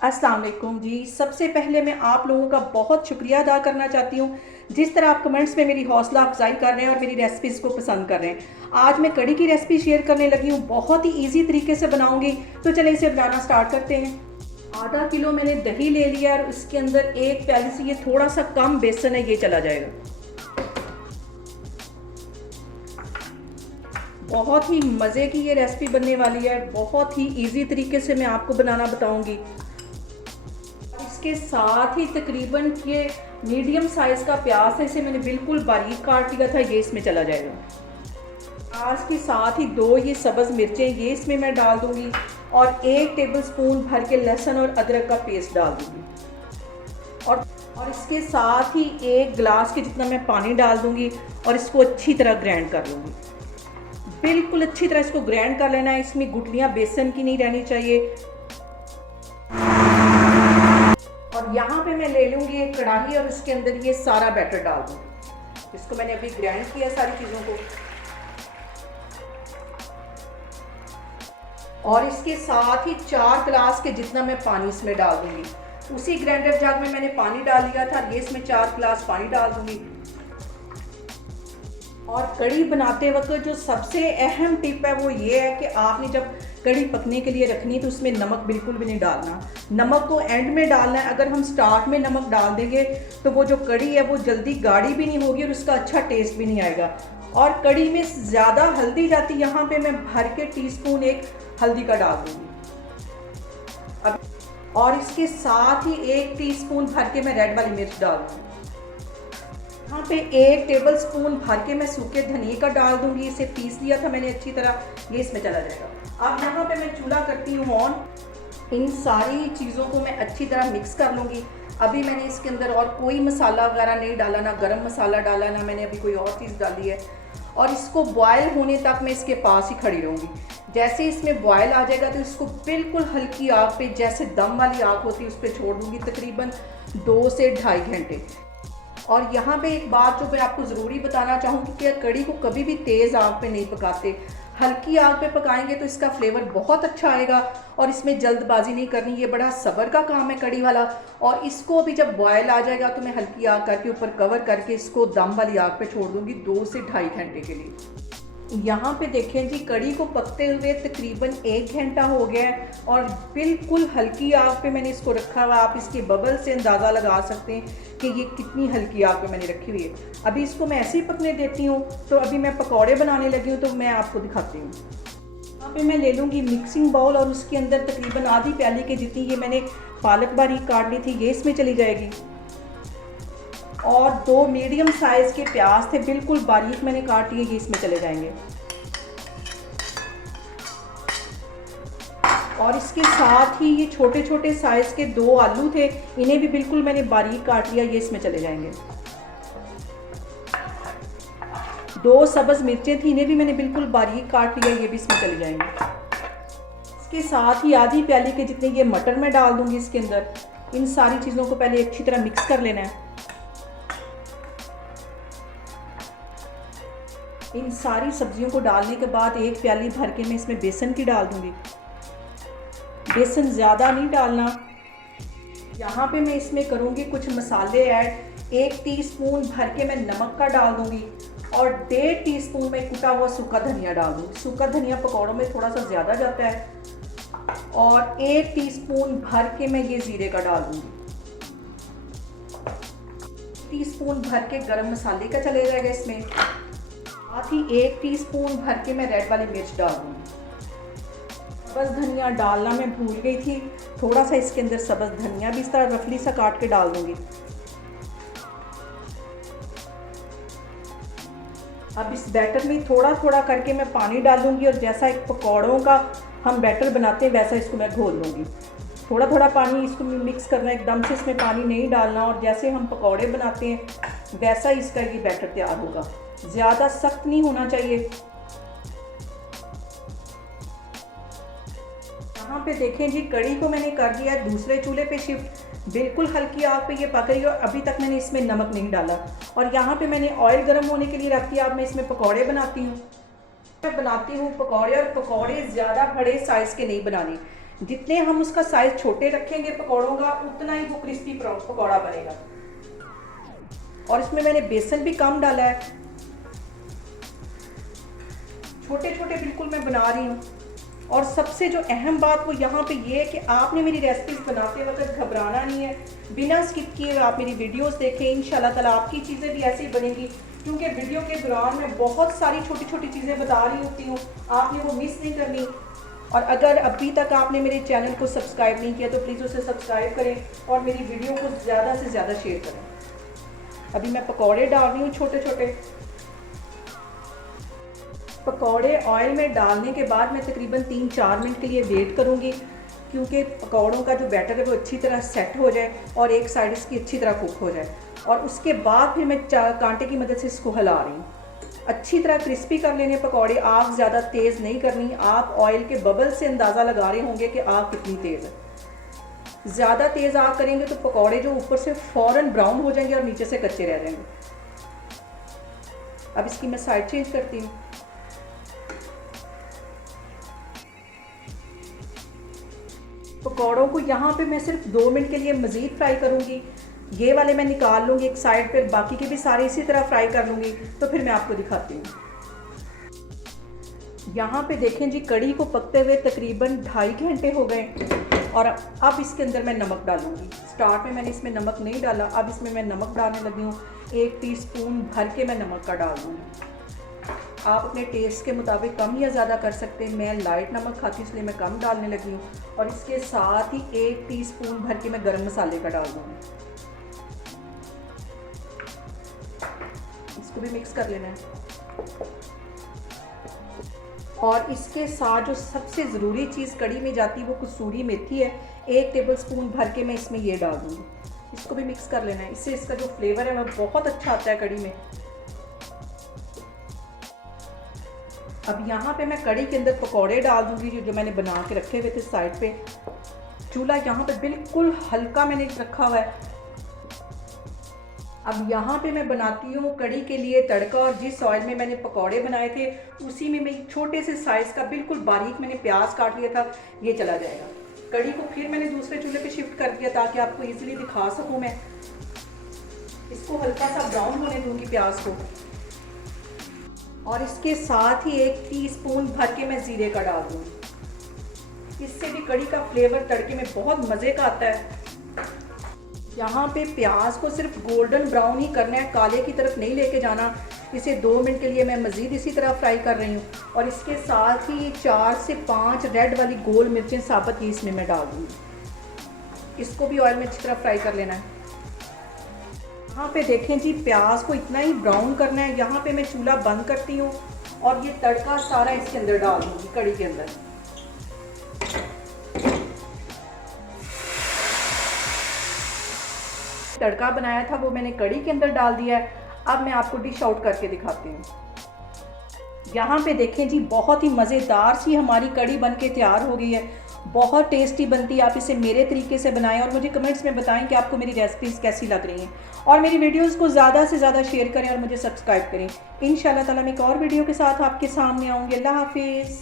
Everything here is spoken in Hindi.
अस्सलाम वालेकुम जी। सबसे पहले मैं आप लोगों का बहुत शुक्रिया अदा करना चाहती हूँ, जिस तरह आप कमेंट्स में मेरी हौसला अफजाई कर रहे हैं और मेरी रेसिपीज़ को पसंद कर रहे हैं। आज मैं कड़ी की रेसिपी शेयर करने लगी हूँ, बहुत ही ईजी तरीके से बनाऊँगी। तो चलिए इसे बनाना स्टार्ट करते हैं। आधा किलो मैंने दही ले लिया और उसके अंदर एक प्याली से ये थोड़ा सा कम बेसन है, ये चला जाएगा। बहुत ही मज़े की ये रेसिपी बनने वाली है, बहुत ही इजी तरीके से मैं आपको बनाना बताऊंगी। इसके साथ ही तकरीबन ये मीडियम साइज़ का प्याज है, इसे मैंने बिल्कुल बारीक काट लिया था, ये इसमें चला जाएगा। प्याज के साथ ही 2 ये सब्ज़ मिर्चें ये इसमें मैं डाल दूंगी और 1 टेबलस्पून भर के लहसुन और अदरक का पेस्ट डाल दूंगी। और इसके साथ ही 1 गिलास के जितना मैं पानी डाल दूंगी और इसको अच्छी तरह ग्राइंड कर लूँगी। बिल्कुल अच्छी तरह इसको ग्राइंड कर लेना है, इसमें गुठलियाँ बेसन की नहीं रहनी चाहिए। और यहाँ पे मैं ले लूँगी एक कढ़ाई और इसके अंदर ये सारा बैटर डाल दूँगी। इसको मैंने अभी ग्राइंड किया सारी चीज़ों को। और इसके साथ ही 4 गिलास के जितना मैं पानी इसमें डाल दूँगी। उसी ग्राइंडर जार में मैंने पानी डाल लिया था, ये इसमें 4 गिलास पानी डाल दूँगी। और कड़ी बनाते वक्त जो सबसे अहम टिप है वो ये है कि आपने जब कड़ी पकने के लिए रखनी है तो उसमें नमक बिल्कुल भी नहीं डालना। नमक तो एंड में डालना है। अगर हम स्टार्ट में नमक डाल देंगे तो वो जो कड़ी है वो जल्दी गाढ़ी भी नहीं होगी और उसका अच्छा टेस्ट भी नहीं आएगा। और कड़ी में ज़्यादा हल्दी जाती, यहाँ पे मैं भर के टीस्पून 1 हल्दी का डाल दूँगी। और इसके साथ ही 1 टीस्पून भर के मैं रेड वाली मिर्च डाल दूँगी। यहाँ पे 1 टेबलस्पून भर के मैं सूखे धनिए का डाल दूंगी। इसे पीस लिया था मैंने अच्छी तरह, ये इसमें चला जाएगा। अब यहाँ पे मैं चूल्हा करती हूँ ऑन। इन सारी चीज़ों को मैं अच्छी तरह मिक्स कर लूँगी। अभी मैंने इसके अंदर और कोई मसाला वगैरह नहीं डाला, ना गरम मसाला डाला, ना मैंने अभी कोई और चीज़ डाली है। और इसको बॉयल होने तक मैं इसके पास ही खड़ी रहूँगी। जैसे इसमें बॉयल आ जाएगा तो इसको बिल्कुल हल्की आग पे, जैसे दम वाली आग होती है उस पर छोड़ दूँगी तकरीबन 2 से 2.5 घंटे। और यहाँ पे एक बात जो मैं आपको ज़रूरी बताना चाहूँगी कि कड़ी को कभी भी तेज़ आग पे नहीं पकाते, हल्की आग पे पकाएंगे तो इसका फ्लेवर बहुत अच्छा आएगा। और इसमें जल्दबाजी नहीं करनी, ये बड़ा सब्र का काम है कड़ी वाला। और इसको अभी जब बॉयल आ जाएगा तो मैं हल्की आग करके ऊपर कवर करके इसको दम वाली आग पे छोड़ दूँगी 2 से 2.5 घंटे के लिए। यहाँ पे देखें जी, कड़ी को पकते हुए तकरीबन 1 घंटा हो गया है और बिल्कुल हल्की आग पे मैंने इसको रखा हुआ। आप इसके बबल से अंदाज़ा लगा सकते हैं कि ये कितनी हल्की आग पे मैंने रखी हुई है। अभी इसको मैं ऐसे ही पकने देती हूँ। तो अभी मैं पकौड़े बनाने लगी हूँ, तो मैं आपको दिखाती हूँ। यहाँ पे मैं ले लूँगी मिक्सिंग बाउल और उसके अंदर तकरीबन आधी प्याली के जितनी ये मैंने पालक बारीक काट ली थी, ये इसमें चली जाएगी। और 2 मीडियम साइज़ के प्याज थे, बिल्कुल बारीक मैंने काट लिए, ये इसमें चले जाएंगे। और इसके साथ ही ये छोटे छोटे साइज़ के 2 आलू थे, इन्हें भी बिल्कुल मैंने बारीक काट लिया, ये इसमें चले जाएंगे। 2 सब्ज़ मिर्चें थी, इन्हें भी मैंने बिल्कुल बारीक काट लिया, ये भी इसमें चले जाएंगे। इसके साथ ही आधी प्याली के जितने ये मटर मैं डाल दूंगी इसके अंदर। इन सारी चीज़ों को पहले अच्छी तरह मिक्स कर लेना है। इन सारी सब्जियों को डालने के बाद 1 प्याली भर के मैं इसमें बेसन की डाल दूंगी। बेसन ज़्यादा नहीं डालना। यहाँ पे मैं इसमें करूँगी कुछ मसाले ऐड। 1 टीस्पून भर के मैं नमक का डाल दूँगी और 1.5 टीस्पून में कुटा हुआ सूखा धनिया डाल दूँगी। सूखा धनिया पकौड़ों में थोड़ा सा ज़्यादा जाता है। और 1 टीस्पून भर के मैं ये ज़ीरे का डाल दूँगी। टीस्पून भर के गरम मसाले का चले जाएगा इसमें। साथ ही 1 टीस्पून भर के मैं रेड वाली मिर्च डाल दूँगी। सब्ज़ धनिया डालना मैं भूल गई थी, थोड़ा सा इसके अंदर सब्ज़ धनिया भी इस तरह रफली सा काट के डाल दूंगी। अब इस बैटर में थोड़ा थोड़ा करके मैं पानी डालूंगी और जैसा एक पकौड़ों का हम बैटर बनाते हैं वैसा इसको मैं घोल लूँगी। थोड़ा थोड़ा पानी इसको मिक्स करना, एकदम से इसमें पानी नहीं डालना। और जैसे हम पकौड़े बनाते हैं वैसा इसका ये बैटर तैयार होगा, ज़्यादा सख्त नहीं होना चाहिए। यहाँ पे देखें जी, कड़ी को मैंने कर दिया है दूसरे चूल्हे पे शिफ्ट। बिल्कुल हल्की आग पे ये पक रही है और अभी तक मैंने इसमें नमक नहीं डाला। और यहाँ पे मैंने ऑयल गर्म होने के लिए रख दिया। अब मैं इसमें पकौड़े बनाती हूँ। मैं बनाती हूँ पकौड़े, और पकौड़े ज़्यादा बड़े साइज़ के नहीं बनाने। जितने हम उसका साइज छोटे रखेंगे पकौड़ों का, उतना ही वो क्रिस्पी पकौड़ा बनेगा। और इसमें मैंने बेसन भी कम डाला है, छोटे छोटे बिल्कुल मैं बना रही हूँ। और सबसे जो अहम बात वो यहाँ पे ये है कि आपने मेरी रेसिपीज़ बनाते वक्त घबराना नहीं है, बिना स्किप किए आप मेरी वीडियोस देखें। इंशाल्लाह ताला आपकी चीज़ें भी ऐसी बनेंगी, क्योंकि वीडियो के दौरान मैं बहुत सारी छोटी छोटी चीज़ें बता रही होती हूँ, आपने वो मिस नहीं करनी। और अगर अभी तक आपने मेरे चैनल को सब्सक्राइब नहीं किया तो प्लीज़ उसे सब्सक्राइब करें और मेरी वीडियो को ज़्यादा से ज़्यादा शेयर करें। अभी मैं पकौड़े डाल रही हूँ छोटे छोटे। पकौड़े ऑयल में डालने के बाद मैं तकरीबन 3-4 मिनट के लिए वेट करूँगी, क्योंकि पकौड़ों का जो बैटर है वो अच्छी तरह सेट हो जाए और एक साइड इसकी अच्छी तरह कुक हो जाए। और उसके बाद फिर मैं कांटे की मदद से इसको हिला रही हूँ। अच्छी तरह क्रिस्पी कर लेने पकौड़े, आग ज़्यादा तेज़ नहीं करनी। आप ऑयल के बबल से अंदाज़ा लगा रहे होंगे कि आग कितनी तेज़ है। ज़्यादा तेज़ आग करेंगे तो पकौड़े जो ऊपर से फ़ौरन ब्राउन हो जाएंगे और नीचे से कच्चे रह जाएंगे। अब इसकी मैं साइड चेंज करती हूँ। पकौड़ों को यहाँ पे मैं सिर्फ 2 मिनट के लिए मज़ीद फ्राई करूँगी। ये वाले मैं निकाल लूँगी एक साइड पर, बाकी के भी सारे इसी तरह फ्राई कर लूँगी। तो फिर मैं आपको दिखाती हूँ। यहाँ पे देखें जी, कड़ी को पकते हुए तकरीबन 2.5 घंटे हो गए। और अब इसके अंदर मैं नमक डालूँगी। स्टार्ट में मैंने इसमें नमक नहीं डाला, अब इसमें मैं नमक डालने लगी हूँ। 1 टीस्पून भर के मैं नमक का डाल दूँगी। आप अपने टेस्ट के मुताबिक कम या ज़्यादा कर सकते हैं। मैं लाइट नमक खाती हूँ इसलिए मैं कम डालने लगी हूँ। और इसके साथ ही 1 टीस्पून भर के मैं गरम मसाले का डाल दूँगी। इसको भी मिक्स कर लेना है। और इसके साथ जो सबसे ज़रूरी चीज़ कड़ी में जाती है वो कसूरी मेथी है। 1 टेबलस्पून भर के मैं इसमें ये डाल दूँगी। इसको भी मिक्स कर लेना है, इससे इसका जो फ्लेवर है वो बहुत अच्छा आता है कड़ी में। अब यहाँ पे मैं कड़ी के अंदर पकौड़े डाल दूँगी जो मैंने बना के रखे हुए थे साइड पे। चूल्हा यहाँ पे बिल्कुल हल्का मैंने रखा हुआ है। अब यहाँ पे मैं बनाती हूँ कड़ी के लिए तड़का, और जिस ऑयल में मैंने पकौड़े बनाए थे उसी में मैं एक छोटे से साइज़ का बिल्कुल बारीक मैंने प्याज काट लिया था, ये चला जाएगा। कड़ी को फिर मैंने दूसरे चूल्हे पे शिफ्ट कर दिया ताकि आपको इजीली दिखा सकूँ मैं। इसको हल्का सा ब्राउन होने दूँगी प्याज को। और इसके साथ ही 1 टीस्पून भर के मैं ज़ीरे का डाल दूँगी। इससे भी कड़ी का फ्लेवर तड़के में बहुत मज़े का आता है। यहाँ पे प्याज को सिर्फ गोल्डन ब्राउन ही करना है, काले की तरफ नहीं लेके जाना। इसे 2 मिनट के लिए मैं मज़ीद इसी तरह फ्राई कर रही हूँ। और इसके साथ ही 4 से 5 रेड वाली गोल मिर्चें साबुत ही इसमें मैं डाल दूँगी। इसको भी ऑयल में अच्छी तरह फ्राई कर लेना है। यहाँ पे देखें जी, प्याज को इतना ही ब्राउन करना है। यहाँ पे मैं चूल्हा बंद करती हूँ और ये तड़का सारा इसके अंदर डाल दूँगी, कड़ी के अंदर। तड़का बनाया था वो मैंने कड़ी के अंदर डाल दिया है। अब मैं आपको डिश आउट करके दिखाती हूँ। यहाँ पे देखें जी, बहुत ही मज़ेदार सी हमारी कड़ी बन के तैयार हो गई है। बहुत टेस्टी बनती है। आप इसे मेरे तरीके से बनाएं और मुझे कमेंट्स में बताएं कि आपको मेरी रेसिपीज़ कैसी लग रही हैं। और मेरी वीडियोस को ज़्यादा से ज़्यादा शेयर करें और मुझे सब्सक्राइब करें। इंशाल्लाह ताला मैं एक और वीडियो के साथ आपके सामने आऊँगी। अल्लाह हाफिज़।